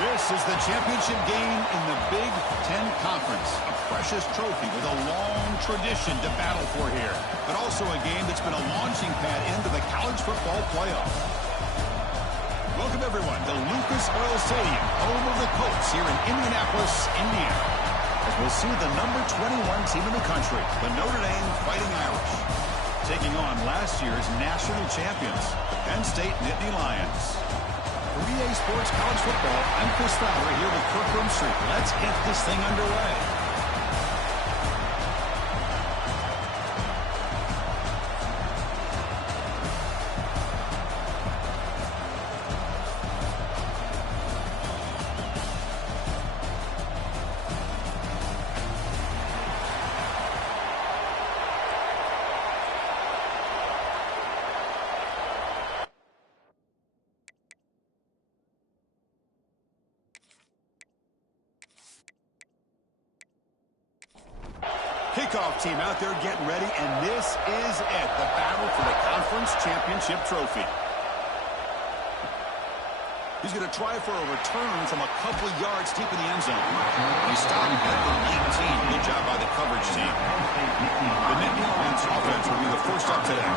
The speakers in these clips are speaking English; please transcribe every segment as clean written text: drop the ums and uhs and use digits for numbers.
This is the championship game in the Big Ten Conference. A precious trophy with a long tradition to battle for here. But also a game that's been a launching pad into the college football playoff. Welcome, everyone, to Lucas Oil Stadium, home of the Colts here in Indianapolis, Indiana. As we'll see the number 21 team in the country, the Notre Dame Fighting Irish, taking on last year's national champions, the Penn State Nittany Lions. For EA Sports College Football, I'm Chris Fowler here with Kirk Roomstreet. Let's get this thing underway. Kickoff team out there getting ready, and this is it, the battle for the conference championship trophy. He's going to try for a return from a couple of yards deep in the end zone. He stopped at the 18. Good job by the coverage team. The Nittany Lions offense will be the first up today.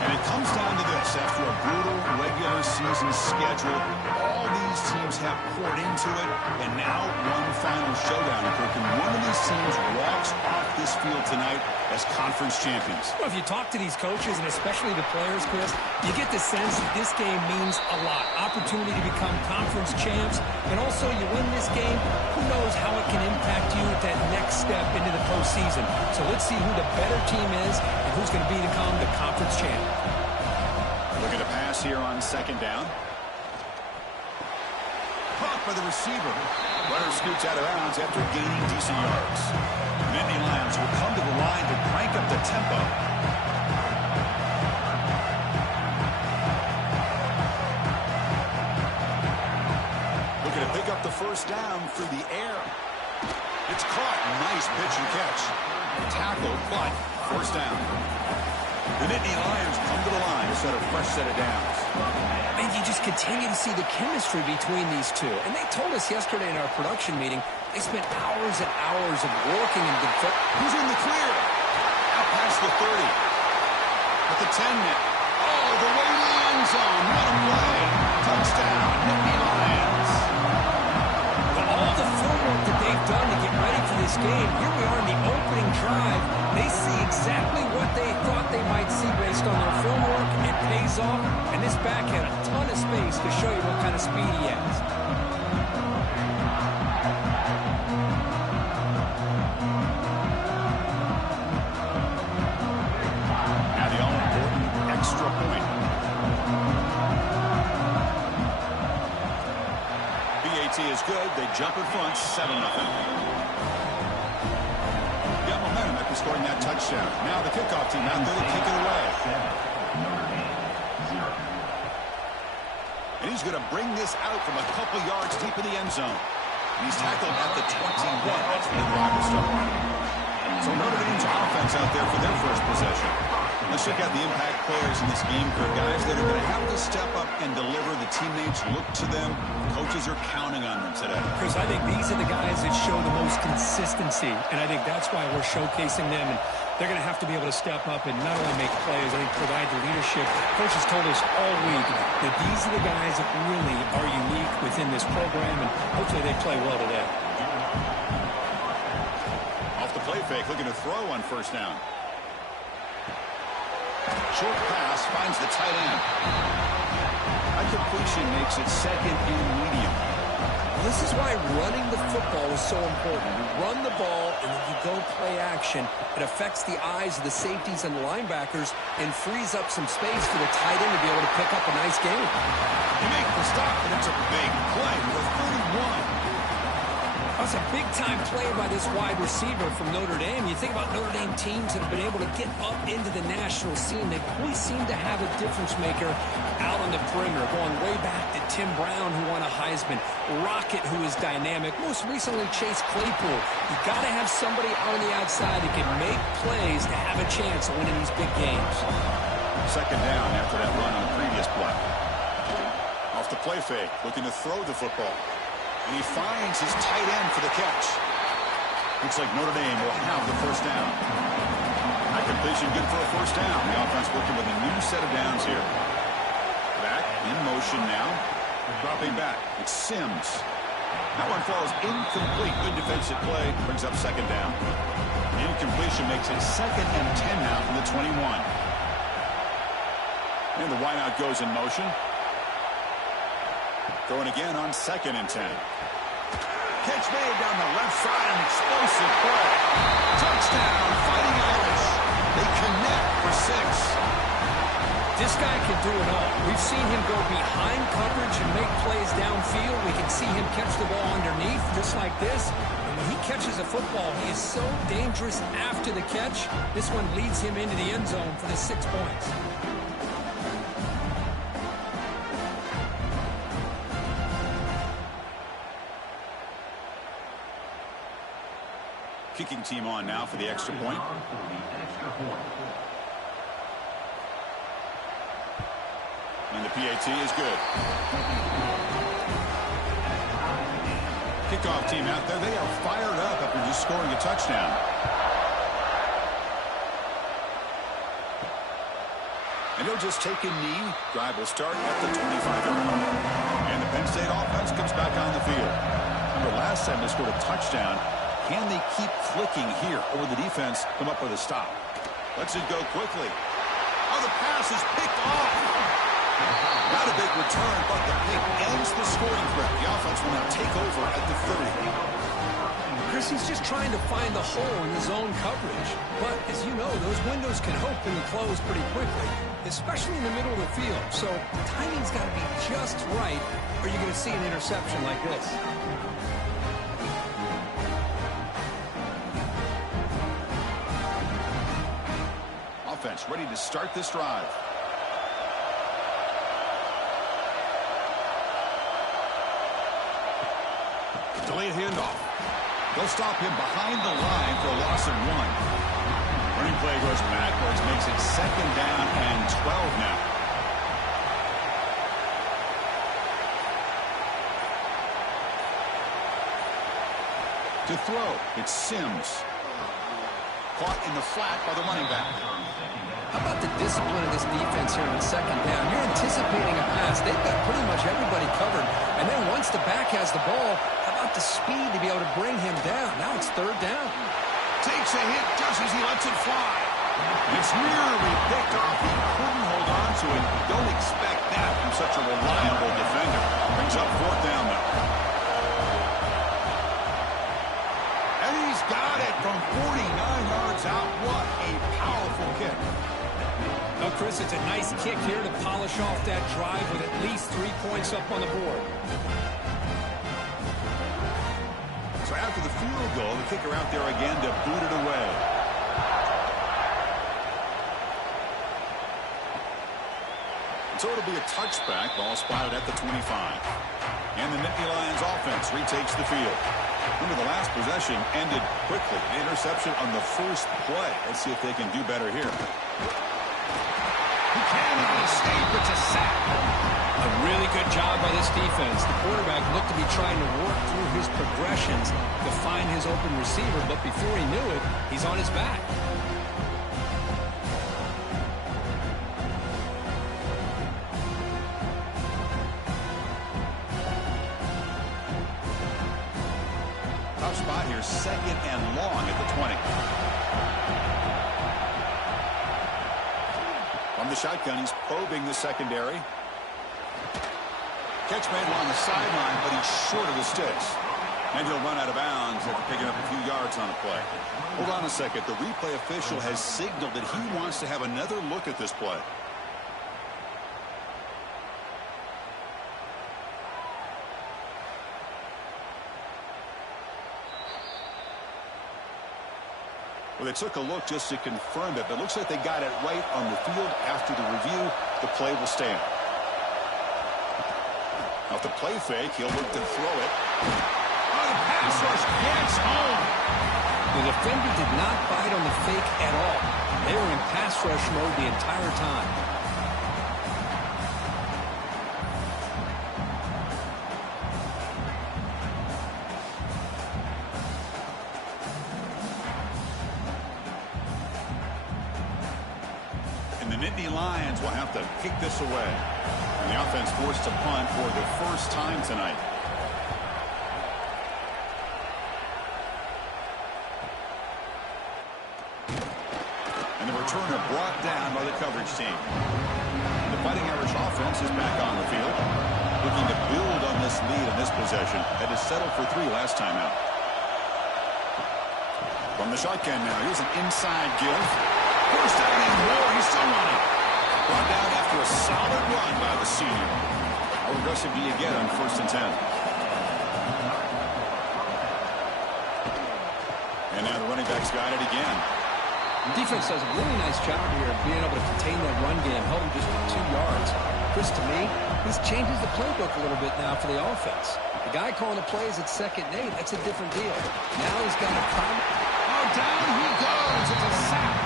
And it comes down to this. After a brutal regular season schedule, all these teams have poured into it, and now one final showdown. And one of these teams walks off this field tonight as conference champions. Well, if you talk to these coaches, and especially the players, Chris, you get the sense that this game means a lot. Opportunity to become conference champs, and also you win this game, who knows how it can impact you at that next step into the postseason. So let's see who the better team is and who's going to become the conference champ. Look at a pass here on second down. Caught by the receiver. Runner scoots out of bounds after gaining decent yards. Nittany Lions will come to the line to crank up the tempo. Looking to pick up the first down through the air. It's caught. Nice pitch and catch. Tackle, but first down. The Nittany Lions come to the line to set a fresh set of downs. And you just continue to see the chemistry between these two. And they told us yesterday in our production meeting, they spent hours and hours of working and Who's in the clear? Out past the 30. At the 10 now. Oh, the way to the end zone. What a play. Touchdown, Nittany Lions. For all the footwork that they've done to get ready for this game, here we are in the opening drive. They see exactly what they thought they might see based on their film work. It pays off, and this back had a ton of space to show you what kind of speed he has. Now the all-important extra point. BAT is good. They jump in front, 7-0. Scoring that touchdown. Now the kickoff team out there to kick it away. And he's going to bring this out from a couple yards deep in the end zone. And he's tackled at the 21. That's where the drive will start. So Notre Dame's offense out there for their first possession. Let's check out the impact players in this game, for guys that are going to have to step up and deliver. The teammates look to them. Coaches are counting on them today. Chris, I think these are the guys that show the most consistency, and I think that's why we're showcasing them. And they're going to have to be able to step up and not only make plays, I think provide the leadership. Coaches told us all week that these are the guys that really are unique within this program, and hopefully they play well today. Off the play fake, looking to throw on first down. Short pass finds the tight end. That completion makes it second and medium. Well, this is why running the football is so important. You run the ball, and then you go play action. It affects the eyes of the safeties and the linebackers and frees up some space for the tight end to be able to pick up a nice game. You make the stop, and it's a big play for 31. That's a big-time play by this wide receiver from Notre Dame. You think about Notre Dame teams that have been able to get up into the national scene. They always seem to have a difference maker out on the perimeter, going way back to Tim Brown, who won a Heisman, Rocket, who is dynamic, most recently Chase Claypool. You've got to have somebody out on the outside that can make plays to have a chance of winning these big games. Second down after that run on the previous play. Off the play fake, looking to throw the football. And he finds his tight end for the catch. Looks like Notre Dame will have the first down. That completion good for a first down. The offense working with a new set of downs here. Back in motion now. Dropping back. It's Sims. That one falls incomplete. Good defensive play. Brings up second down. The incompletion makes it 2nd and 10 now from the 21. And the wideout goes in motion. Throwing again on 2nd and 10. Catch made down the left side. An explosive play. Touchdown, Fighting Irish. They connect for 6. This guy can do it all. We've seen him go behind coverage and make plays downfield. We can see him catch the ball underneath just like this. And when he catches a football, he is so dangerous after the catch. This one leads him into the end zone for the 6 points. Kicking team on now for the extra point. And the PAT is good. Kickoff team out there. They are fired up after just scoring a touchdown. And he'll just take a knee. Drive will start at the 25-yard line. And the Penn State offense comes back on the field. Remember last time they scored a touchdown. Can they keep clicking here, or will the defense come up with a stop? Lets it go quickly. Oh, the pass is picked off. Not a big return, but the pick ends the scoring threat. The offense will now take over at the 30. Chris, he's just trying to find the hole in his own coverage. But, as you know, those windows can open and close pretty quickly, especially in the middle of the field. So, timing's got to be just right, or you're going to see an interception like this. Offense ready to start this drive. Delayed handoff. They'll stop him behind the line for a loss of 1. Running play goes backwards, makes it 2nd down and 12 now. To throw, it's Sims. Caught in the flat by the running back. How about the discipline of this defense here on 2nd down? You're anticipating a pass. They've got pretty much everybody covered. And then once the back has the ball, how about the speed to be able to bring him down? Now it's 3rd down. Takes a hit just as he lets it fly. It's nearly picked off. He couldn't hold on to it. Don't expect that from such a reliable defender. Brings up 4th down now. And he's got it from 49 yards out. What a powerful kick. Well, Chris, it's a nice kick here to polish off that drive with at least 3 points up on the board. So after the field goal, the kicker out there again to boot it away. So it'll be a touchback. Ball spotted at the 25. And the Nittany Lions offense retakes the field. Remember, the last possession ended quickly. An interception on the first play. Let's see if they can do better here. He can escape. It's a sack. A really good job by this defense. The quarterback looked to be trying to work through his progressions to find his open receiver, but before he knew it, he's on his back. Tough spot here, 2nd and long at the 20. From the shotgun, he's probing the secondary. Catch made along the sideline, but he's short of the sticks. And he'll run out of bounds after picking up a few yards on a play. Hold on a second. The replay official has signaled that he wants to have another look at this play. Well, they took a look just to confirm it, but it looks like they got it right on the field. After the review, the play will stand. Off the play fake, he'll look to throw it. Oh, the pass rush gets home. The defender did not bite on the fake at all. They were in pass rush mode the entire time. Nittany Lions will have to kick this away. And the offense forced to punt for the first time tonight. And the returner brought down by the coverage team. The Fighting Irish offense is back on the field, looking to build on this lead in this possession. Had to settle for 3 last time out. From the shotgun now, here's an inside give. First down and more. He's still running. Brought down after a solid run by the senior. How aggressive do you get on 1st and 10? And now the running back's got it again. The defense does a really nice job here of being able to contain that run game, held him just for 2 yards. Chris, to me, this changes the playbook a little bit now for the offense. The guy calling the plays at 2nd and 8, that's a different deal. Now he's got a problem. Oh, down he goes. It's a sack.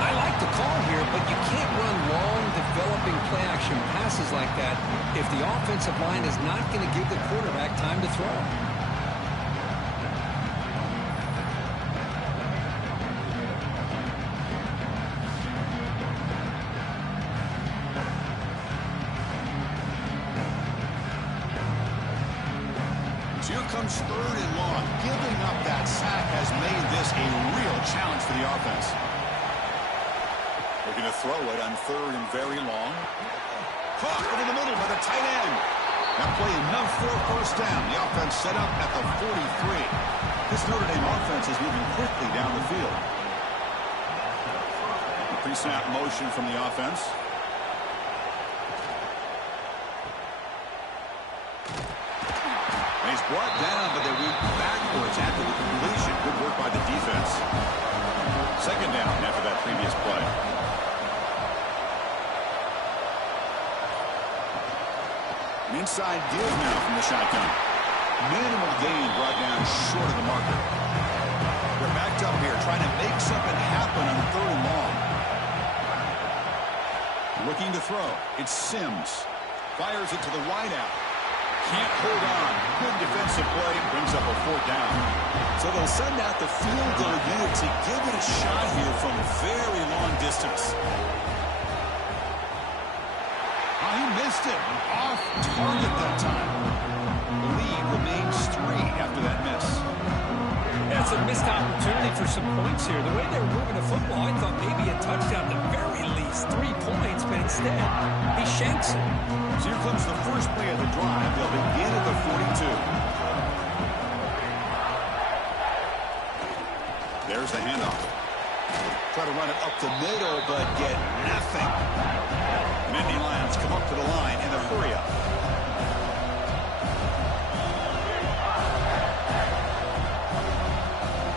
I like the call here, but you can't run long, developing play-action passes like that if the offensive line is not going to give the quarterback time to throw. Here comes 3rd and long. Giving up that sack has made this a real challenge for the offense. Looking to throw it on 3rd and very long. Caught over the middle by the tight end. That play enough for a first down. The offense set up at the 43. This Notre Dame offense is moving quickly down the field. The pre-snap motion from the offense. He's brought down, but they went backwards after the completion. Good work by the defense. 2nd down after that previous play. An inside give now from the shotgun. Minimal gain brought down short of the marker. They're backed up here, trying to make something happen on 3rd and long. Looking to throw. It's Sims. Fires it to the wideout. Can't hold on. Good defensive play. Brings up a 4th down. So they'll send out the field goal unit to give it a shot here from very long distance. Oh, he missed it. Off target that time. The lead remains 3 after that miss. That's a missed opportunity for some points here. The way they were moving the football, I thought maybe a touchdown at the very least. 3 points, but instead, he shanks it. So here comes the first play of the drive. They'll begin at the 42. There's the handoff. Try to run it up the middle, but get nothing. The Nittany Lions come up to the line in the hurry-up.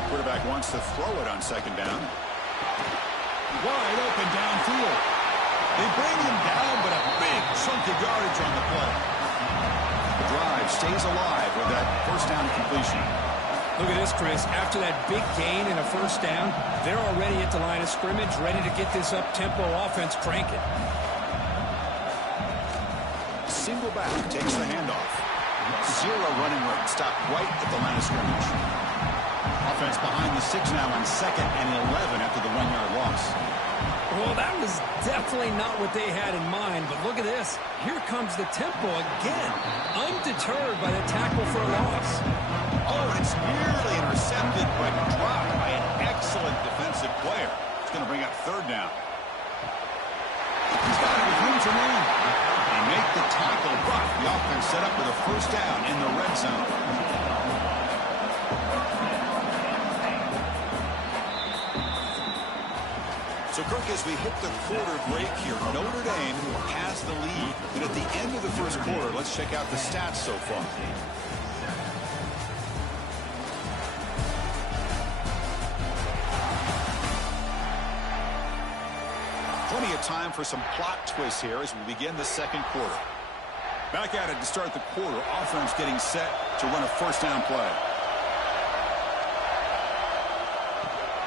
Quarterback wants to throw it on 2nd down. Wide open downfield. They bring him down, but a big chunk of yardage on the play. The drive stays alive with that 1st down completion. Look at this, Chris. After that big gain and a 1st down, they're already at the line of scrimmage, ready to get this up-tempo offense cranking. Single back takes the handoff. 0 running room. Stopped right at the line of scrimmage. Offense behind the 6 now on 2nd and 11 after the 1-yard loss. Well, that was definitely not what they had in mind, but look at this. Here comes the tempo again, undeterred by the tackle for a loss. Oh, and it's nearly intercepted, but dropped by an excellent defensive player. It's going to bring up 3rd down. He's got it with room to run. They make the tackle, but the offense set up with a 1st down in the red zone. So, Kirk, as we hit the quarter break here, Notre Dame has the lead. And at the end of the 1st quarter, let's check out the stats so far. Plenty of time for some plot twists here as we begin the 2nd quarter. Back at it to start the quarter. Offense getting set to run a 1st down play.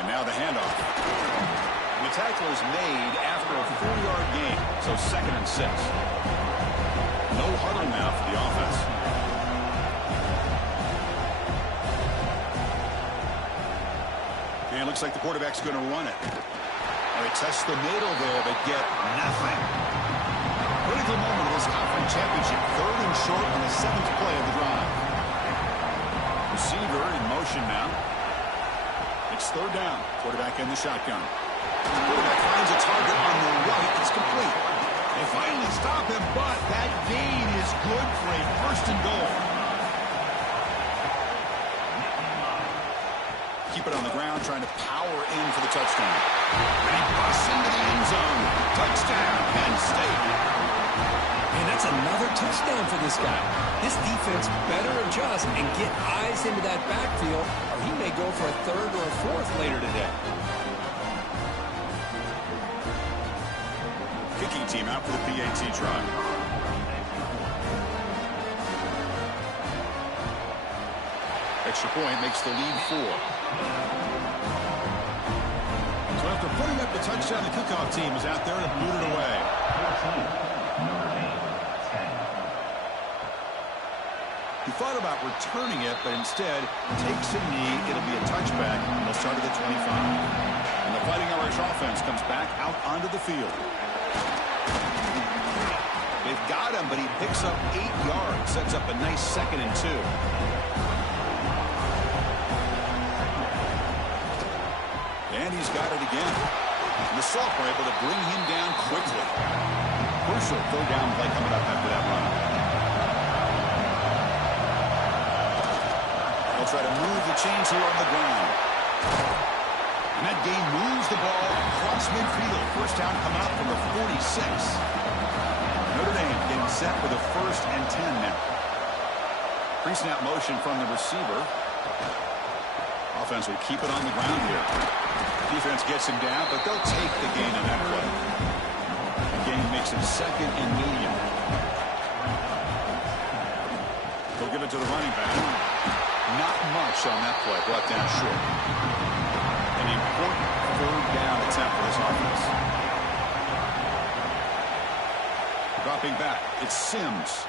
And now the handoff. The tackle is made after a 4-yard gain, so 2nd and 6. No huddle now for the offense. And it looks like the quarterback's going to run it. They test the middle there, but get nothing. Critical moment of this conference championship. 3rd and short on the 7th play of the drive. Receiver in motion now. It's 3rd down. Quarterback in the shotgun. Quarterback finds a target on the right. It's complete. They finally stop him, but that gain is good for a 1st and goal. Keep it on the ground, trying to power in for the touchdown. And he busts into the end zone. Touchdown, Penn State. And that's another touchdown for this guy. This defense better adjust and get eyes into that backfield, or he may go for a 3rd or a 4th later today. Kicking team out for the PAT try. Extra point makes the lead 4. So after putting up the touchdown, the kickoff team is out there to boot it away. He thought about returning it, but instead takes a knee. It'll be a touchback, and they'll start at the 25. And the Fighting Irish offense comes back out onto the field. They've got him, but he picks up 8 yards. Sets up a nice 2nd and 2. And he's got it again. And the Salk were able to bring him down quickly. Crucial 3rd down play coming up after that run. They'll try to move the chains here on the ground. And that game moves the ball across midfield. 1st down coming up from the 46. Notre Dame getting set for the 1st and 10 now. Pre-snap motion from the receiver. Offense will keep it on the ground here. Defense gets him down, but they'll take the gain on that play. The gain makes him 2nd and medium. They'll give it to the running back. Not much on that play. Brought down short. An important 3rd down attempt for this offense. Dropping back, it's Sims.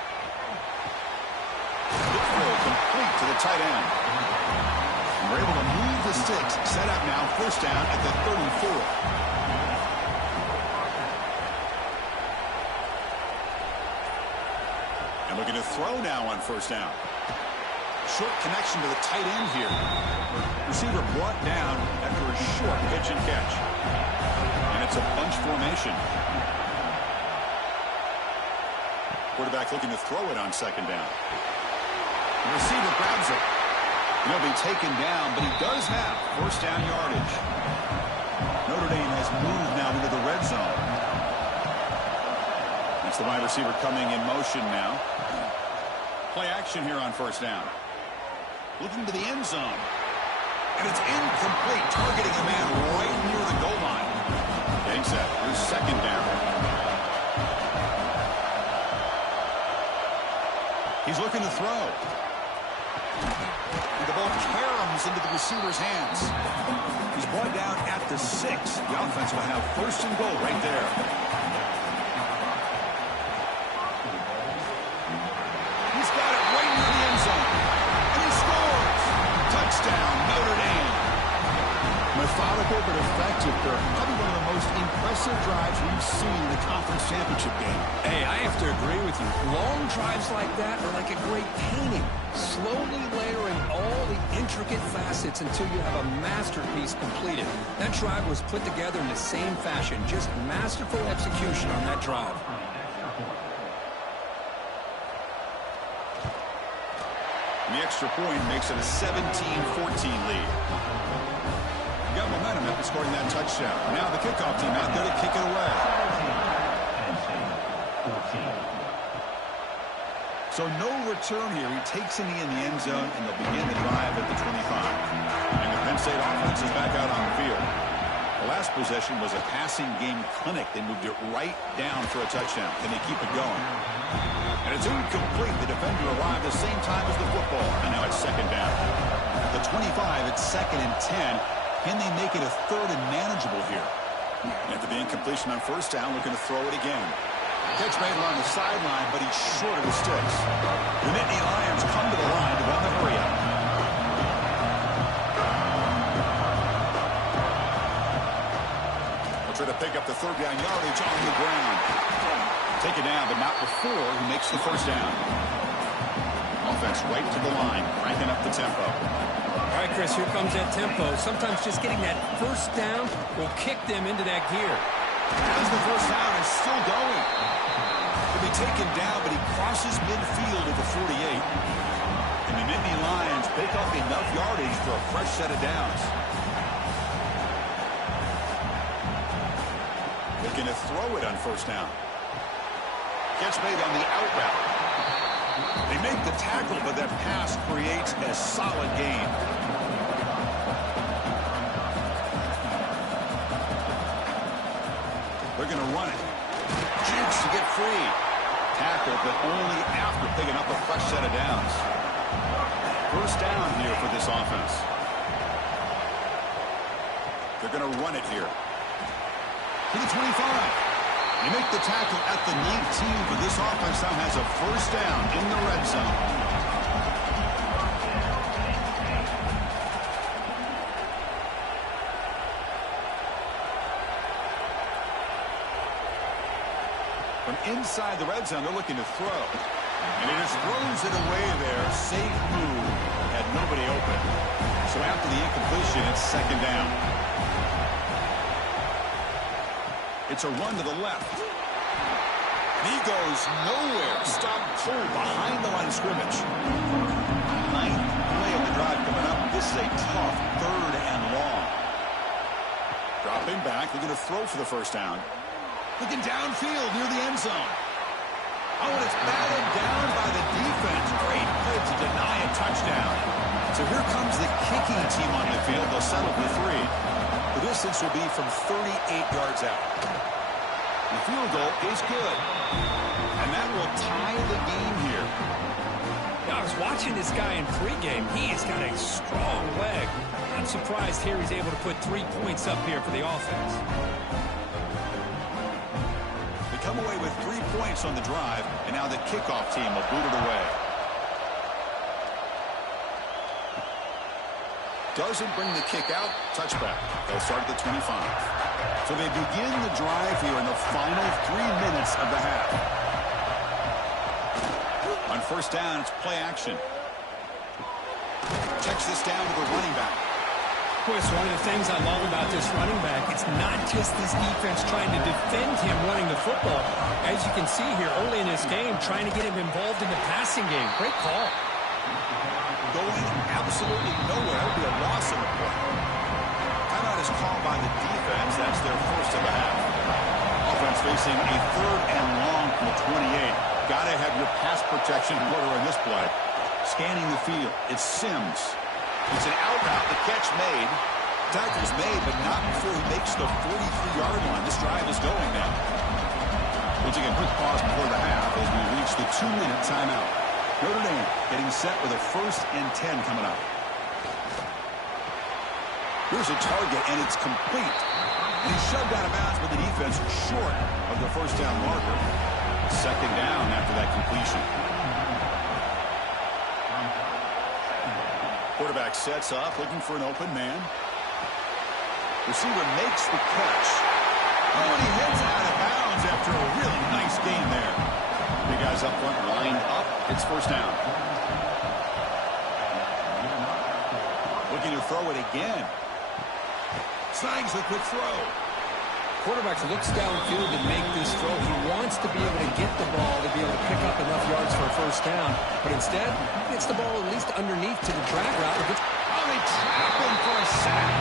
Good throw, complete to the tight end. And we're able to move the sticks. Set up now, 1st down at the 34. And looking to throw now on 1st down. Short connection to the tight end here. Receiver brought down after a short pitch and catch. And it's a bunch formation. Quarterback looking to throw it on 2nd down. The receiver grabs it. He'll be taken down, but he does have 1st down yardage. Notre Dame has moved now into the red zone. That's the wide receiver coming in motion now. Play action here on 1st down. Looking to the end zone. And it's incomplete, targeting a man right near the goal line. Getting set. Here's 2nd down. He's looking to throw. And the ball caroms into the receiver's hands. He's brought down at the 6. The offense will have 1st and goal right there. He's got it right near the end zone. And he scores. Touchdown, Notre Dame. Methodical but effective, Kirk. Probably one of the most impressive drives we've seen in the conference championship game. Hey, I have to agree with you. Long drives like that are like a great painting. Slowly layering all the intricate facets until you have a masterpiece completed. That drive was put together in the same fashion. Just masterful execution on that drive. And the extra point makes it a 17-14 lead. Got momentum after scoring that touchdown. Now the kickoff team out there to kick it away. So no return here. He takes a knee in the end zone, and they'll begin the drive at the 25. And the Penn State offense is back out on the field. The last possession was a passing game clinic. They moved it right down for a touchdown. Can they keep it going? And it's incomplete. The defender arrived the same time as the football. And now it's 2nd down. At the 25, it's 2nd and 10. Can they make it a 3rd and manageable here? After the incompletion on 1st down, looking to throw it again. Catch made along the sideline, but he's short of the sticks. The Nittany Lions come to the line to run the hurry-up. They'll try pick up the third down yardage on the ground. Take it down, but not before he makes the first down. Offense right to the line, cranking up the tempo. All right, Chris, here comes that tempo. Sometimes just getting that first down will kick them into that gear. As the first down is still going. He'll be taken down, but he crosses midfield at the 48. And the Nittany Lions pick up enough yardage for a fresh set of downs. Looking to throw it on first down. Catch made on the out route. They make the tackle, but that pass creates a solid gain. They're going to run it. Jukes to get free. Tackle, but only after picking up a fresh set of downs. First down here for this offense. They're going to run it here. To the 25. They make the tackle at the 19, but this offense now has a first down in the red zone. From inside the red zone, they're looking to throw. And he just throws it away there. Safe move. Had nobody open. So after the incompletion, it's second down. It's a run to the left. And he goes nowhere. Stop cold behind the line of scrimmage. Ninth play of the drive coming up. This is a tough third and long. Dropping back. They're going to throw for the first down. Looking downfield near the end zone. Oh, and it's batted down by the defense. Great play to deny a touchdown. So here comes the kicking team on the field. They'll settle for 3. The distance will be from 38 yards out. The field goal is good. And that will tie the game here. Yeah, I was watching this guy in pregame. He has got a strong leg. I'm surprised here he's able to put 3 points up here for the offense. They come away with 3 points on the drive, and now the kickoff team will boot it away. Doesn't bring the kick out. Touchback. They'll start at the 25. So they begin the drive here in the final 3 minutes of the half. On first down, it's play action. Checks this down to the running back. Chris, one of the things I love about this running back, it's not just this defense trying to defend him running the football. As you can see here early in this game, trying to get him involved in the passing game. Great call. Going absolutely nowhere. It'll be a loss in the play. Timeout is called by the defense. That's their first of the half. Offense facing a third and long from the 28. Got to have your pass protection in order in this play. Scanning the field. It's Sims. It's an out route. The catch made. Tackle's made, but not before he makes the 43-yard line. This drive is going now. We'll take a quick pause before the half as we reach the 2-minute timeout. Notre Dame getting set with a 1st and 10 coming up. Here's a target, and it's complete. And he's shoved out of bounds with the defense short of the first down marker. Second down after that completion. Quarterback sets up, looking for an open man. Receiver makes the catch. Oh, and he heads out of bounds after a really nice gain there. The guys up front lined up. It's first down. Looking to throw it again. Snags the quick throw. Quarterback looks downfield to make this throw. He wants to be able to get the ball to be able to pick up enough yards for a first down. But instead, he gets the ball at least underneath to the drag route. Oh, they trap him for a sack.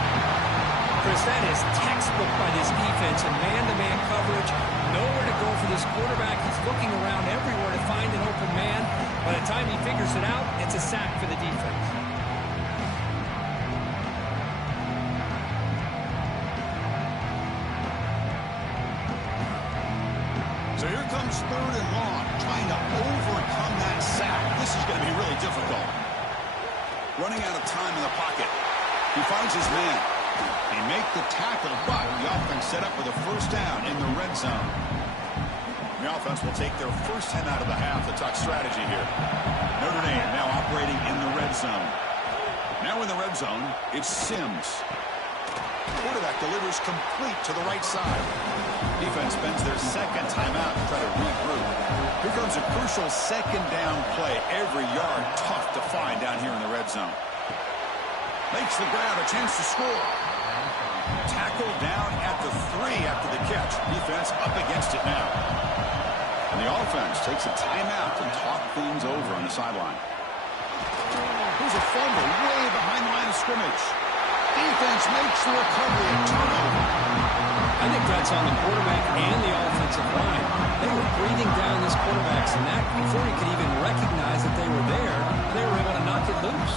Chris, that is textbook by this defense and man-to-man coverage. Nowhere to go for this quarterback. He's looking around everywhere to find an open man. By the time he figures it out, it's a sack for the defense. So here comes third and long, trying to overcome that sack. This is going to be really difficult. Running out of time in the pocket. He finds his man. They make the tackle, but the offense set up with a first down in the red zone. The offense will take their first 10 out of the half to talk strategy here. Notre Dame now operating in the red zone. Now in the red zone, it's Sims. Quarterback delivers complete to the right side. Defense spends their second timeout to try to regroup. Here comes a crucial second down play. Every yard tough to find down here in the red zone. Makes the grab, a chance to score. Tackle down at the 3 after the catch. Defense up against it now. And the offense takes a timeout to talk things over on the sideline. Here's a fumble way behind the line of scrimmage. Defense makes the recovery and turnover. I think that's on the quarterback and the offensive line. They were breathing down this quarterback's neck before he could even recognize that they were there. They were able to knock it loose.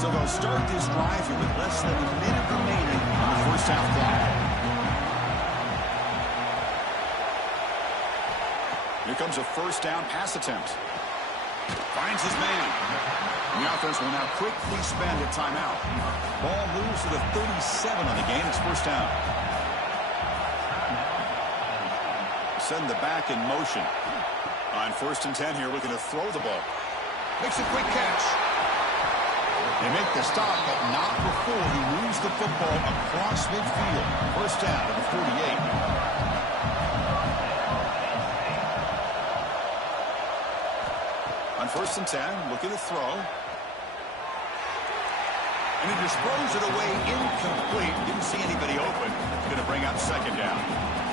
So they'll start this drive here with less than a minute remaining on the first half clock. Here comes a first down pass attempt. Finds his man. And the offense will now quickly spend a timeout. Ball moves to the 37 on the game. It's first down. Send the back in motion. On 1st and 10 here, looking to throw the ball. Makes a quick catch. They make the stop, but not before he moves the football across midfield. First down to the 48. On 1st and 10, looking to throw. And he just throws it away incomplete. Didn't see anybody open. It's going to bring up second down.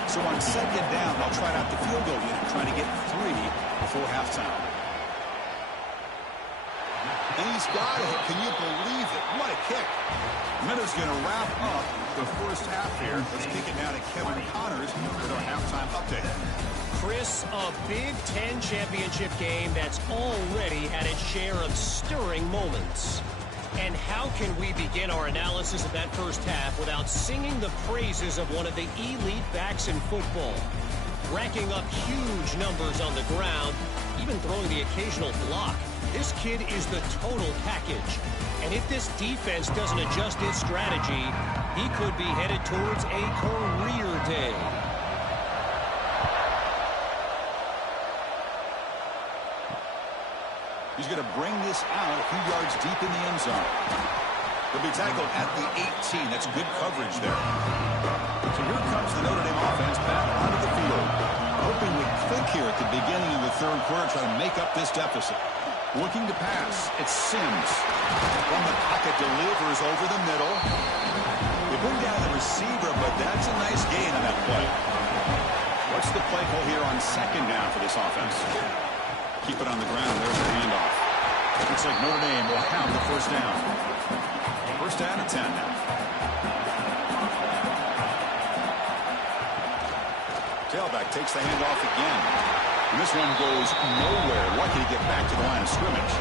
So on second down, they'll try out the field goal unit, trying to get 3 before halftime. And he's got it. Can you believe it? What a kick. Minutes going to wrap up the first half here. Let's kick it now to Kevin Connors with our halftime update. Chris, a Big Ten championship game that's already had its share of stirring moments. And how can we begin our analysis of that first half without singing the praises of one of the elite backs in football? Racking up huge numbers on the ground, even throwing the occasional block. This kid is the total package. And if this defense doesn't adjust its strategy, he could be headed towards a career day. He's going to bring this out a few yards deep in the end zone. He'll be tackled at the 18. That's good coverage there. So here comes the Notre Dame offense back onto the field. Hoping we click here at the beginning of the third quarter, trying to make up this deficit. Looking to pass. It's Sims. From the pocket, delivers over the middle. They bring down the receiver, but that's a nice gain on that play. What's the play call here on second down for this offense? Keep it on the ground. There's the handoff. Looks like Notre Dame will have the first down. First down at 10 now. Tailback takes the handoff again. And this one goes nowhere. Lucky to get back to the line of scrimmage.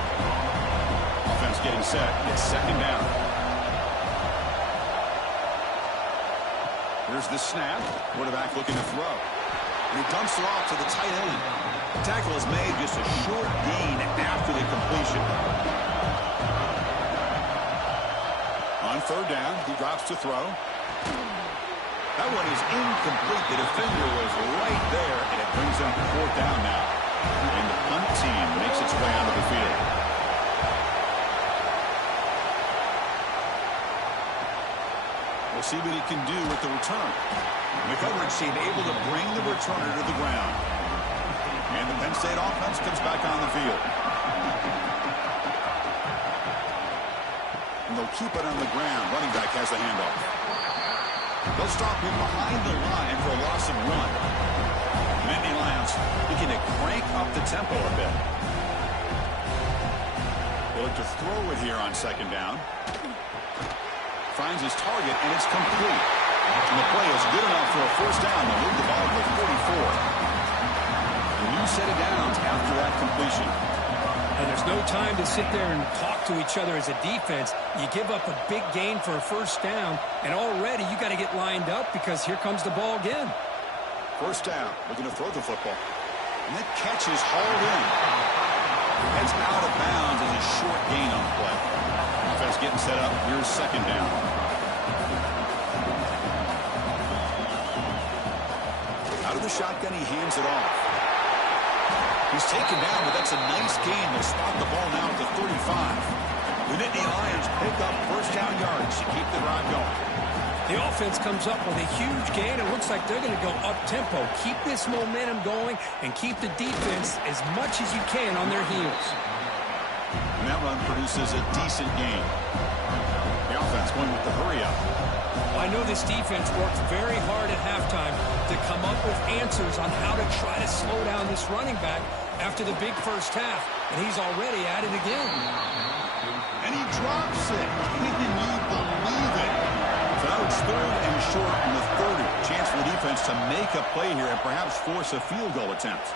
Offense getting set. It's second down. Here's the snap. Quarterback looking to throw. And he dumps it off to the tight end. The tackle is made, just a short gain after the completion. On third down, he drops to throw. That one is incomplete. The defender was right there, and it brings up fourth down now. And the punt team makes its way onto the field. We'll see what he can do with the return. The coverage team able to bring the returner to the ground. And the Penn State offense comes back on the field. And they'll keep it on the ground. Running back has the handoff. They'll stop him behind the line for a loss of 1. Nittany Lions looking to crank up the tempo a bit. They look to throw it here on second down. Finds his target, and it's complete. And the play is good enough for a first down. They'll move the ball to the 44. A new set of downs after that completion. And there's no time to sit there and talk to each other as a defense. You give up a big gain for a first down, and already you got to get lined up because here comes the ball again. First down, looking to throw the football. And that catch is hauled in. It's out of bounds as a short gain on the play. Offense getting set up. Here's second down. Out of the shotgun, he hands it off. He's taken down, but that's a nice gain. They'll spot the ball now at the 35. The Nittany Lions pick up first down yards to keep the drive going. The offense comes up with a huge gain. It looks like they're going to go up-tempo. Keep this momentum going and keep the defense as much as you can on their heels. And that run produces a decent gain. The offense going with the hurry-up. I know this defense worked very hard at halftime to come up with answers on how to try to slow down this running back after the big first half, and he's already at it again. And he drops it. Can you believe it? So now it's 3rd and short in the 30. Chance for the defense to make a play here and perhaps force a field goal attempt.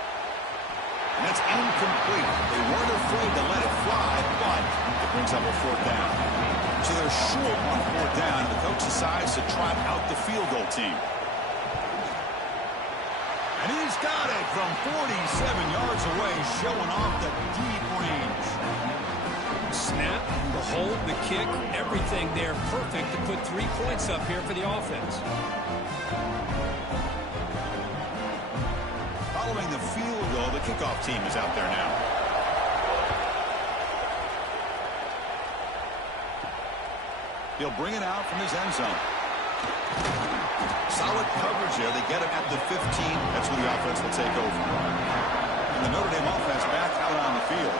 And that's incomplete. They weren't afraid to let it fly, but it brings up a 4th down. So they're short on 4th down, and the coach decides to trot out the field goal team. And he's got it from 47 yards away, showing off the deep range. Snap, the hold, the kick, everything there perfect to put 3 points up here for the offense. Following the field goal, the kickoff team is out there now. He'll bring it out from his end zone. Solid coverage there. They get him at the 15. That's where the offense will take over. And the Notre Dame offense back out on the field.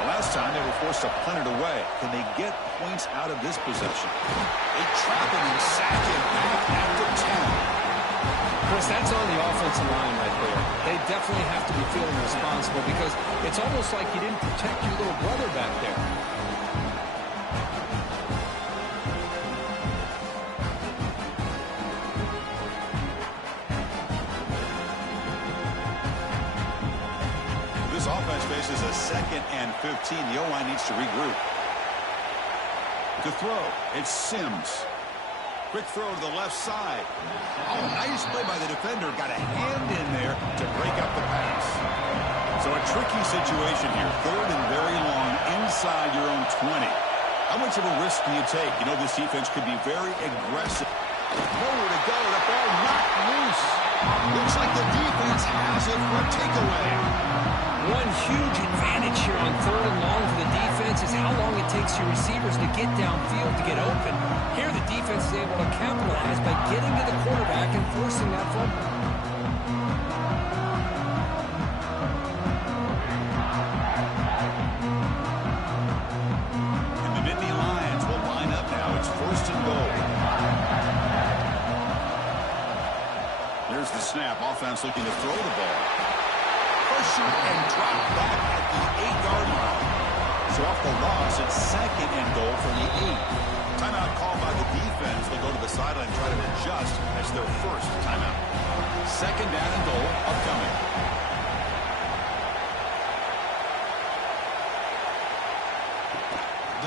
The last time they were forced to punt it away. Can they get points out of this possession? They trap him and sack him back at the 10. Chris, that's on the offensive line right there. They definitely have to be feeling responsible because it's almost like you didn't protect your little brother back there. This offense faces a 2nd and 15. The O-line needs to regroup. To throw, it's Sims. Quick throw to the left side. Oh, nice play by the defender. Got a hand in there to break up the pass. So a tricky situation here. 3rd and very long inside your own 20. How much of a risk do you take? You know this defense could be very aggressive. Nowhere to go. The ball knocked loose. Looks like the defense has it for a takeaway. One huge advantage here on 3rd and long for the defense is how long it takes your receivers to get downfield to get open. Here the defense is able to capitalize by getting to the quarterback and forcing that fumble. And the Nittany Lions will line up now. It's 1st and goal. Here's the snap. Offense looking to throw the ball. Pressure and drop back at the 8-yard line. So off the loss, it's 2nd and goal from the 8. Timeout called by the defense. They'll go to the sideline and try to adjust as their first timeout. 2nd down and goal upcoming.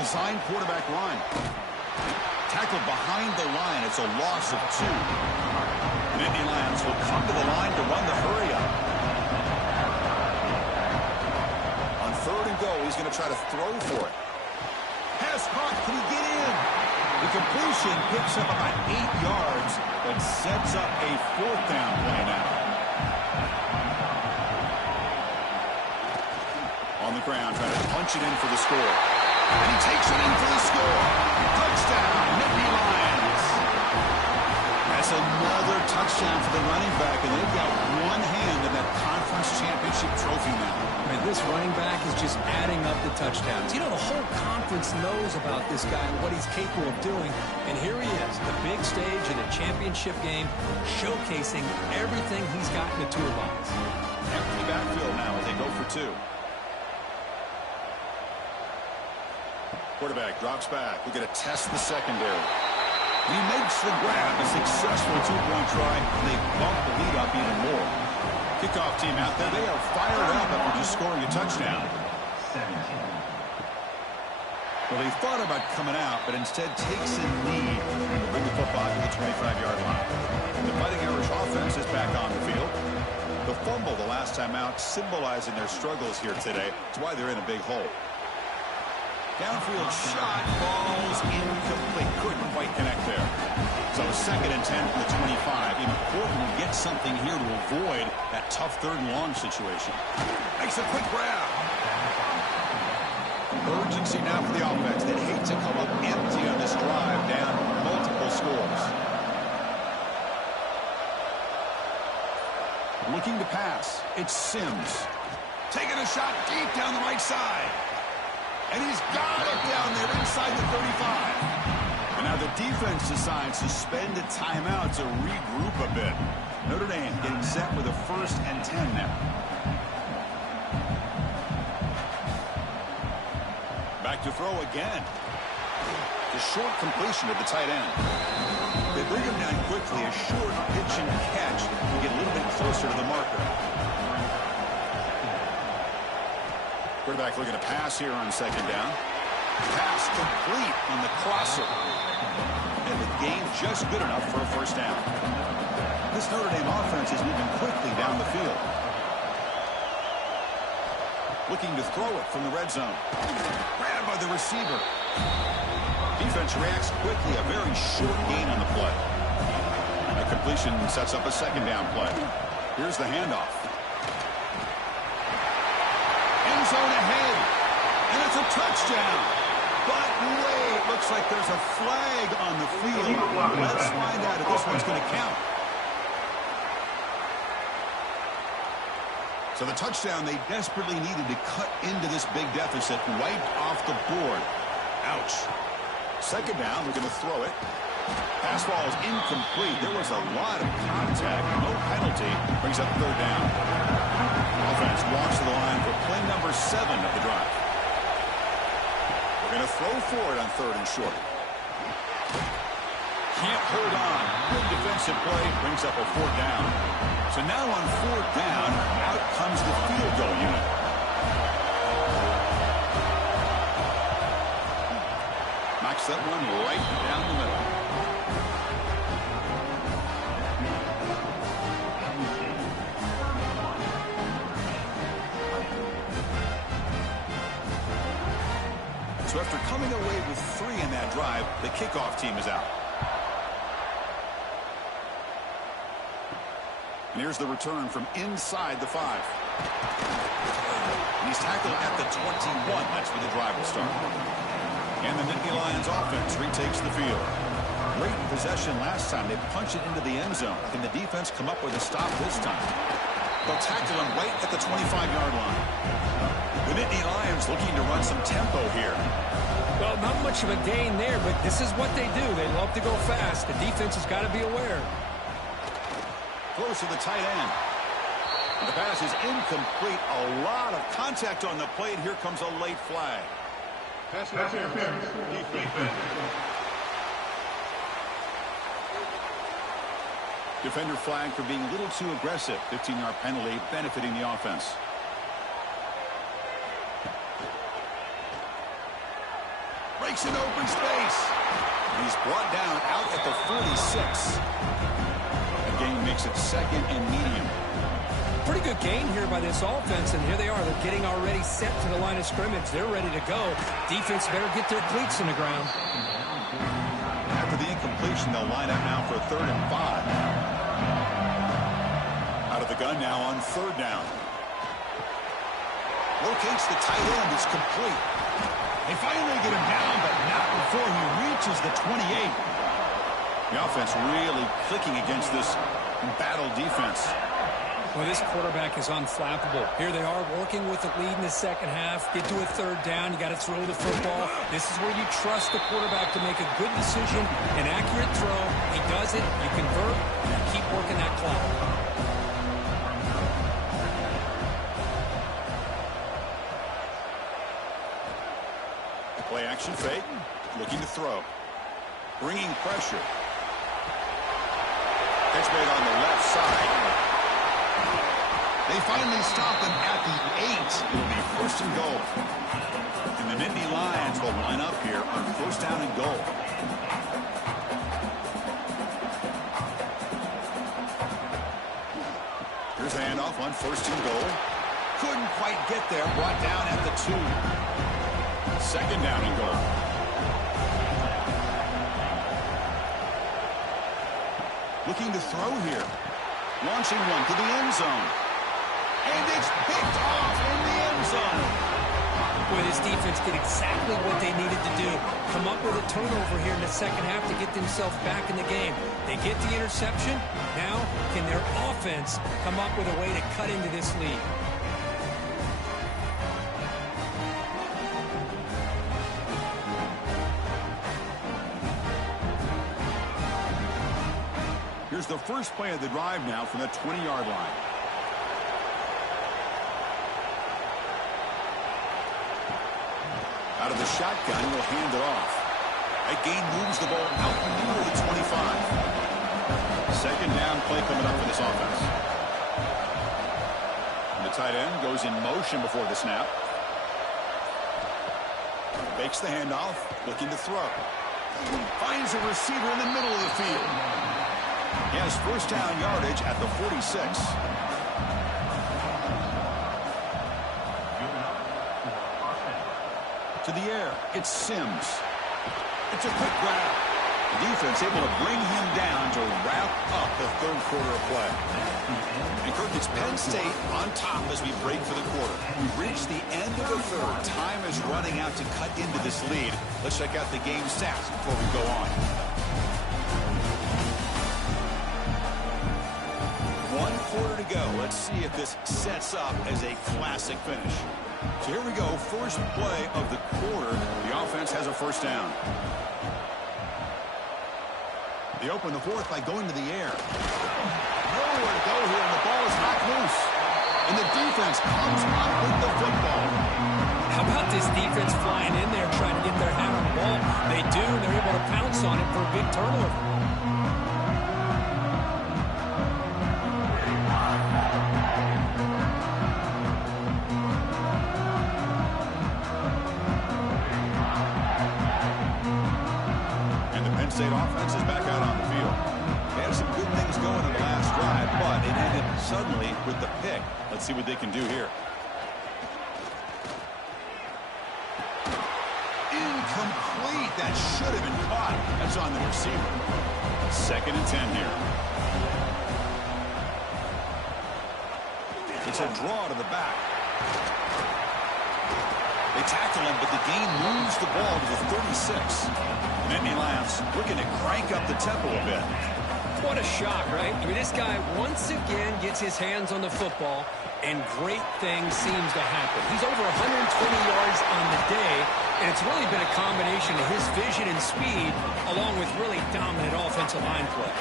Design quarterback run. Tackled behind the line. It's a loss of 2. The Nittany Lions will come to the line to run the hurry-up. On 3rd and goal, he's going to try to throw for it. Pass caught. Can he get in? The completion picks up about 8 yards, but sets up a 4th down play now. On the ground, trying to punch it in for the score. And he takes it in for the score. Touchdown, Nittany Lions. That's another touchdown for the running back, and they've got one hand in that conference championship trophy now. And this running back is just adding up the touchdowns. You know, the whole conference knows about this guy and what he's capable of doing. And here he is, the big stage of the championship game, showcasing everything he's got in the toolbox. Empty backfield now as they go for 2. Quarterback drops back. We're going to test the secondary. He makes the grab, a successful 2-point try, and they bump the lead up even more. Kickoff team out there. They are fired up after just scoring a touchdown. Well, they thought about coming out, but instead takes a knee to bring the football to the 25-yard line. The Fighting Irish offense is back on the field. The fumble the last time out, symbolizing their struggles here today. That's why they're in a big hole. Downfield shot, falls incomplete. Couldn't quite connect there. So 2nd and 10 from the 25. Important to get something here to avoid that tough 3rd and long situation. Makes a quick grab. Urgency now for the offense. They'd hate to come up empty on this drive, down multiple scores. Looking to pass. It's Sims. Taking a shot deep down the right side. And he's got it down there inside the 35. And now the defense decides to spend a timeout to regroup a bit. Notre Dame getting set for the 1st and 10 now. Back to throw again. The short completion of the tight end. They bring him down quickly. A short pitch and catch to get a little bit closer to the marker. Quarterback looking to pass here on 2nd down. Pass complete on the crosser. And the gain just good enough for a 1st down. This Notre Dame offense is moving quickly down the field. Looking to throw it from the red zone. Grabbed by the receiver. Defense reacts quickly. A very short gain on the play. A completion sets up a 2nd down play. Here's the handoff. End zone ahead. And it's a touchdown. But wait, looks like there's a flag on the field. Let's find out if this one's going to count. So the touchdown they desperately needed to cut into this big deficit, wiped off the board. Ouch. 2nd down, we're going to throw it. Pass ball is incomplete. There was a lot of contact. No penalty. Brings up 3rd down. Offense walks to the line for play number 7 of the drive. We're going to throw for it on 3rd and short. Can't hold on. Good defensive play. Brings up a 4th down. So now on 4th down, out comes the field goal unit. Knocks that one right down the middle. So after coming away with 3 in that drive, the kickoff team is out. And here's the return from inside the 5. And he's tackled at the 21. That's where the drive will start. And the Nittany Lions offense retakes the field. Great possession last time. They punch it into the end zone. Can the defense come up with a stop this time? They'll tackle him right at the 25-yard line. The Nittany Lions looking to run some tempo here. Well, not much of a gain there, but this is what they do. They love to go fast. The defense has got to be aware. Close to the tight end. And the pass is incomplete. A lot of contact on the play, and here comes a late flag. Pass interference. Defense. Defender flag for being a little too aggressive. 15-yard penalty benefiting the offense. Breaks in open space. He's brought down out at the 46. The gain makes it 2nd and medium. Pretty good gain here by this offense, and here they are. They're getting already set to the line of scrimmage. They're ready to go. Defense better get their cleats in the ground. After the incompletion, they'll line up now for a 3rd and 5. Out of the gun now on 3rd down. Locates the tight end. It's complete. They finally get him down, but not before he reaches the 28. The offense really clicking against this battle defense. Well, this quarterback is unflappable. Here they are working with the lead in the 2nd half. Get to a 3rd down. You got to throw the football. This is where you trust the quarterback to make a good decision, an accurate throw. He does it. You convert, and you keep working that clock. Play action fake. Looking to throw. Bringing pressure. Catch made on the left side. They finally stop him at the 8. It'll be 1st and goal. And the Nittany Lions will line up here on 1st down and goal. Here's the handoff on 1st and goal. Couldn't quite get there. Brought down at the 2. 2nd down and goal. Looking to throw here. Launching one to the end zone. And it's picked off in the end zone. Boy, this defense did exactly what they needed to do. Come up with a turnover here in the second half to get themselves back in the game. They get the interception. Now, can their offense come up with a way to cut into this lead? Here's the first play of the drive now from the 20-yard line. Out of the shotgun, he'll hand it off. That gain moves the ball out near the 25. Second down play coming up for this offense. And the tight end goes in motion before the snap. Fakes the handoff, looking to throw. Finds a receiver in the middle of the field. He has first down yardage at the 46. To the air, it's Sims. It's a quick grab. The defense able to bring him down to wrap up the third quarter of play. And Kirk, it's Penn State on top as we break for the quarter. We've reached the end of the third. Time is running out to cut into this lead. Let's check out the game stats before we go on. 1 quarter to go. Let's see if this sets up as a classic finish. So here we go. First play of the quarter. The offense has a first down. They open the fourth by going to the air. Nowhere to go here, and the ball is knocked loose. And the defense comes up with the football. How about this defense flying in there trying to get their hand on the ball? They do, and they're able to pounce on it for a big turnover. State offense is back out on the field. They had some good things going in the last drive, but it ended suddenly with the pick. Let's see what they can do here. Incomplete. That should have been caught. That's on the receiver. 2nd and 10 here. It's a draw to the back. They tackle him, but the gain moves the ball to the 36. Nittany Lions looking to crank up the tempo a bit. What a shock, right? I mean, this guy once again gets his hands on the football, and great things seems to happen. He's over 120 yards on the day, and it's really been a combination of his vision and speed, along with really dominant offensive line play.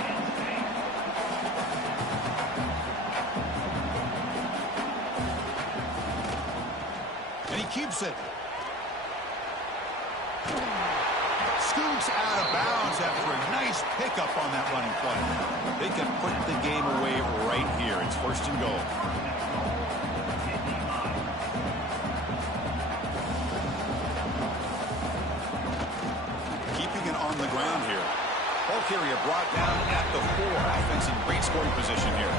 And he keeps it. Scoots out of bounds after a nice pickup on that running play. They can put the game away right here. It's 1st and goal. Keeping it on the ground here. Ball carrier brought down at the 4. Offense in great scoring position here.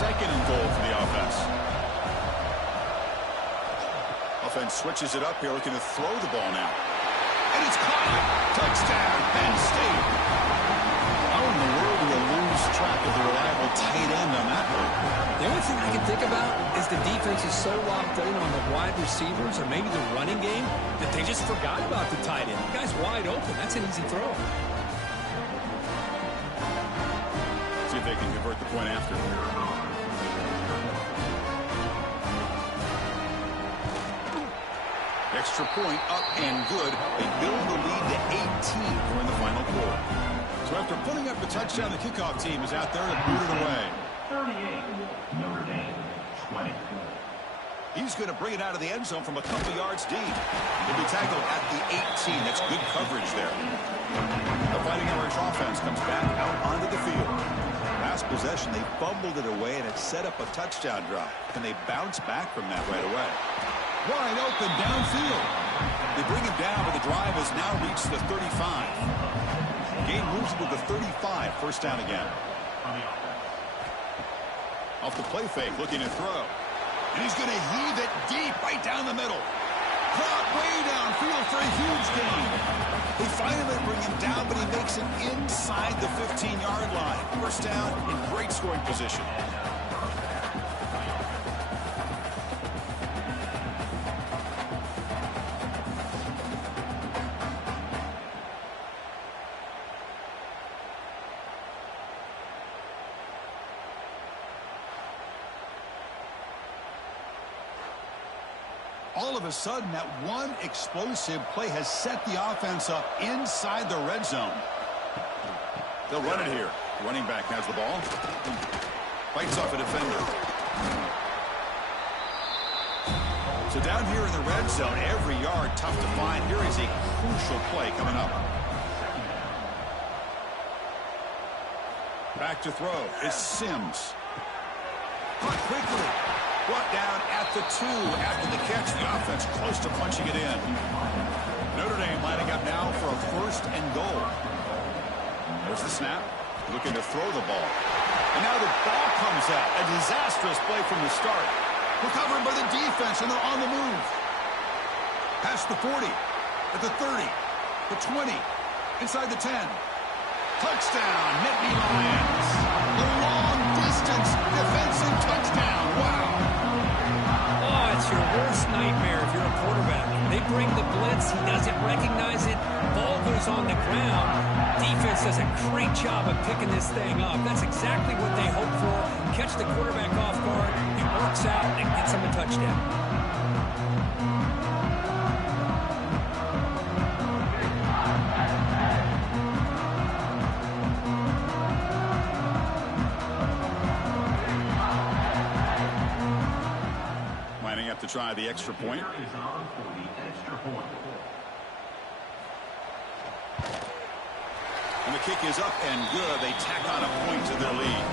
2nd and goal for the offense. Offense switches it up here, looking to throw the ball now. And it's caught. Touchdown, Penn State. How in the world do you lose track of the reliable tight end on that one? The only thing I can think about is the defense is so locked in on the wide receivers or maybe the running game that they just forgot about the tight end. The guy's wide open. That's an easy throw. See if they can convert the point after. Extra point up and good. They build the lead to 18 during the final quarter. So after putting up the touchdown, the kickoff team is out there to boot it away. 38, Notre Dame, 20. He's going to bring it out of the end zone from a couple yards deep. He'll be tackled at the 18. That's good coverage there. The Fighting Irish offense comes back out onto the field. Last possession, they fumbled it away, and it set up a touchdown drive. Can they bounce back from that right away? Wide open downfield. They bring him down, but the drive has now reached the 35. Game moves to the 35. First down again. Off the play fake, looking to throw. And he's going to heave it deep right down the middle. Caught way downfield for a huge gain. They finally bring him down, but he makes a completion inside the 15-yard line. First down in great scoring position. All of a sudden, that one explosive play has set the offense up inside the red zone. They'll run it here. Running back has the ball. Fights off a defender. So down here in the red zone, every yard tough to find. Here is a crucial play coming up. Back to throw is Sims. Caught quickly. Brought down at the 2 after the catch. The offense close to punching it in. Notre Dame lining up now for a 1st and goal. There's the snap. Looking to throw the ball. And now the ball comes out. A disastrous play from the start. Recovered by the defense, and they're on the move. Past the 40. At the 30. The 20. Inside the 10. Touchdown, Nittany Lions. The long-distance defensive touchdown. Wow. Oh, it's your worst nightmare if you're a quarterback. They bring the blitz. He doesn't recognize it. Ball goes on the ground. Defense does a great job of picking this thing up. That's exactly what they hope for. Catch the quarterback off guard. It works out and gets him a touchdown. To try the extra point. And the kick is up and good. They tack on a point to their lead.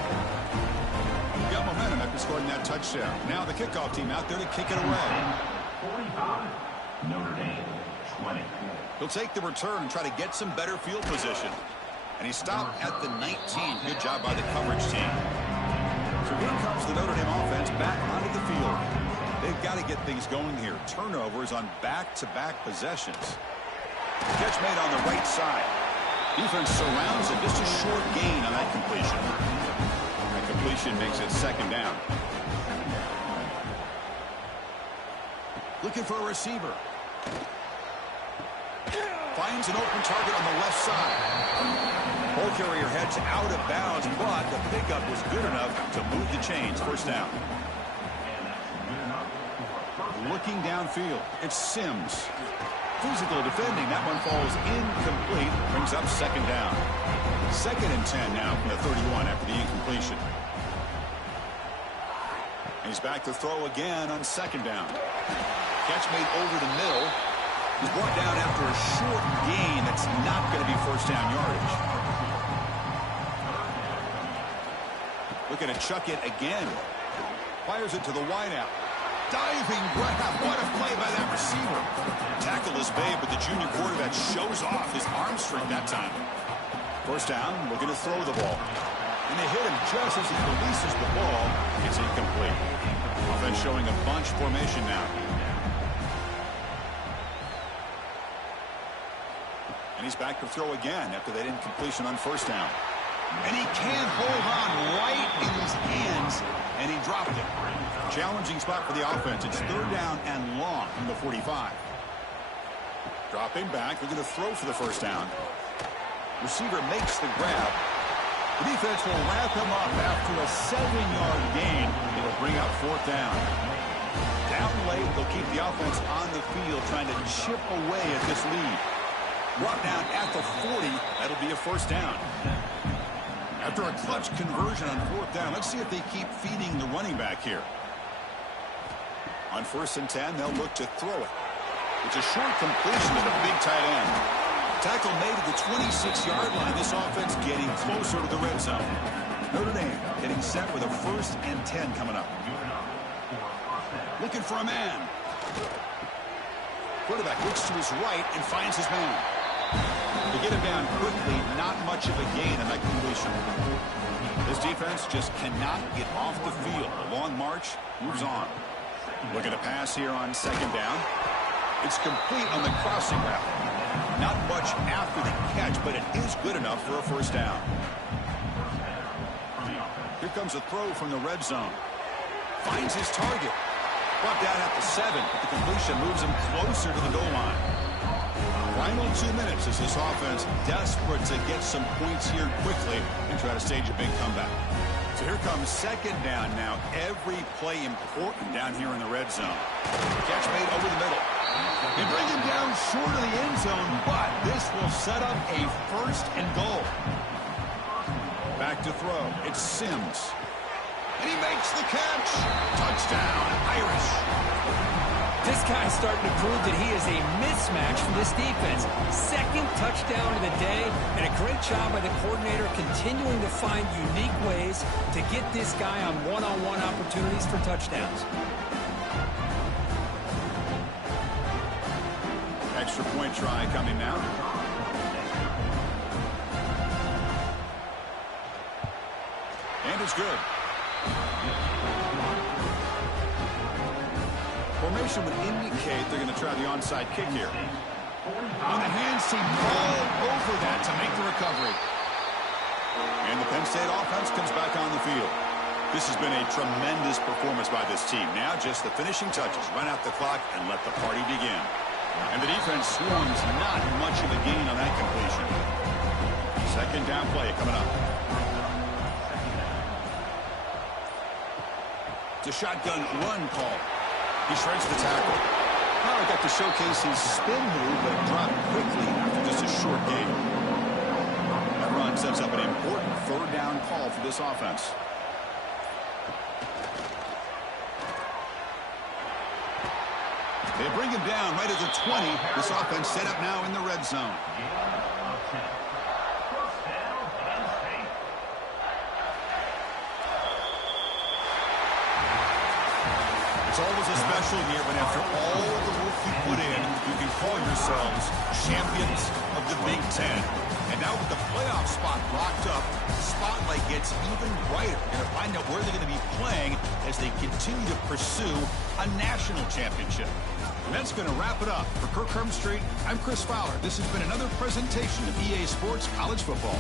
They've got momentum after scoring that touchdown. Now the kickoff team out there to kick it away. 45. Notre Dame 20. He'll take the return and try to get some better field position. And he stopped at the 19. Good job by the coverage team. So here comes the Notre Dame offense back onto the field. They've got to get things going here. Turnovers on back-to-back possessions. Catch made on the right side. Defense surrounds it. Just a short gain on that completion. That completion makes it 2nd down. Looking for a receiver. Finds an open target on the left side. Ball carrier heads out of bounds, but the pickup was good enough to move the chains. 1st down. Looking downfield, it's Sims. Physical defending, that one falls incomplete, brings up 2nd down. 2nd and 10 now from the 31 after the incompletion. He's back to throw again on 2nd down. Catch made over the middle. He's brought down after a short gain that's not going to be 1st down yardage. Looking to chuck it again. Fires it to the wideout. Diving grab. What a play by that receiver. Tackle is made, but the junior quarterback shows off his arm strength that time. 1st down, looking to throw the ball. And they hit him just as he releases the ball. It's incomplete. Offense showing a bunch formation now. And he's back to throw again after that incompletion on 1st down. And he can't hold on right in his hands, and he dropped it. Challenging spot for the offense. It's 3rd down and long from the 45. Dropping back. They're going to throw for the 1st down. Receiver makes the grab. The defense will wrap him up after a 7-yard gain. It'll bring up 4th down. Down late, they'll keep the offense on the field trying to chip away at this lead. Brought down at the 40. That'll be a 1st down. After a clutch conversion on 4th down, let's see if they keep feeding the running back here. On 1st and 10, they'll look to throw it. It's a short completion to the big tight end. Tackle made at the 26-yard line. This offense getting closer to the red zone. Notre Dame getting set with a 1st and 10 coming up. Looking for a man. Quarterback looks to his right and finds his man. To get him down quickly, not much of a gain on that completion. This defense just cannot get off the field. A long march moves on. Looking to pass here on 2nd down. It's complete on the crossing route. Not much after the catch, but it is good enough for a first down. Here comes a throw from the red zone. Finds his target. Brought down at the 7. The completion moves him closer to the goal line. Final 2 minutes as this offense desperate to get some points here quickly and try to stage a big comeback. So here comes second down now. Every play important down here in the red zone. Catch made over the middle. They bring him down short of the end zone, but this will set up a first and goal. Back to throw. It's Sims. And he makes the catch. Touchdown, Irish. This guy's starting to prove that he is a mismatch for this defense. Second touchdown of the day, and a great job by the coordinator continuing to find unique ways to get this guy on one-on-one opportunities for touchdowns. Extra point try coming now. And it's good. Formation would indicate they're going to try the onside kick here. On the hands team, all over that to make the recovery. And the Penn State offense comes back on the field. This has been a tremendous performance by this team. Now just the finishing touches. Run out the clock and let the party begin. And the defense swarms not much of a gain on that completion. Second down play coming up. It's a shotgun run call. He shreds the tackle. Now he got to showcase his spin move, but it dropped quickly after just a short gain. That run sets up an important third down call for this offense. They bring him down right at the 20. This offense set up now in the red zone. It's always a special year, but after all the work you put in, you can call yourselves champions of the Big Ten. And now with the playoff spot locked up, the spotlight gets even brighter. You're going to find out where they're going to be playing as they continue to pursue a national championship. And that's going to wrap it up. For Kirk Hermstreet, I'm Chris Fowler. This has been another presentation of EA Sports College Football.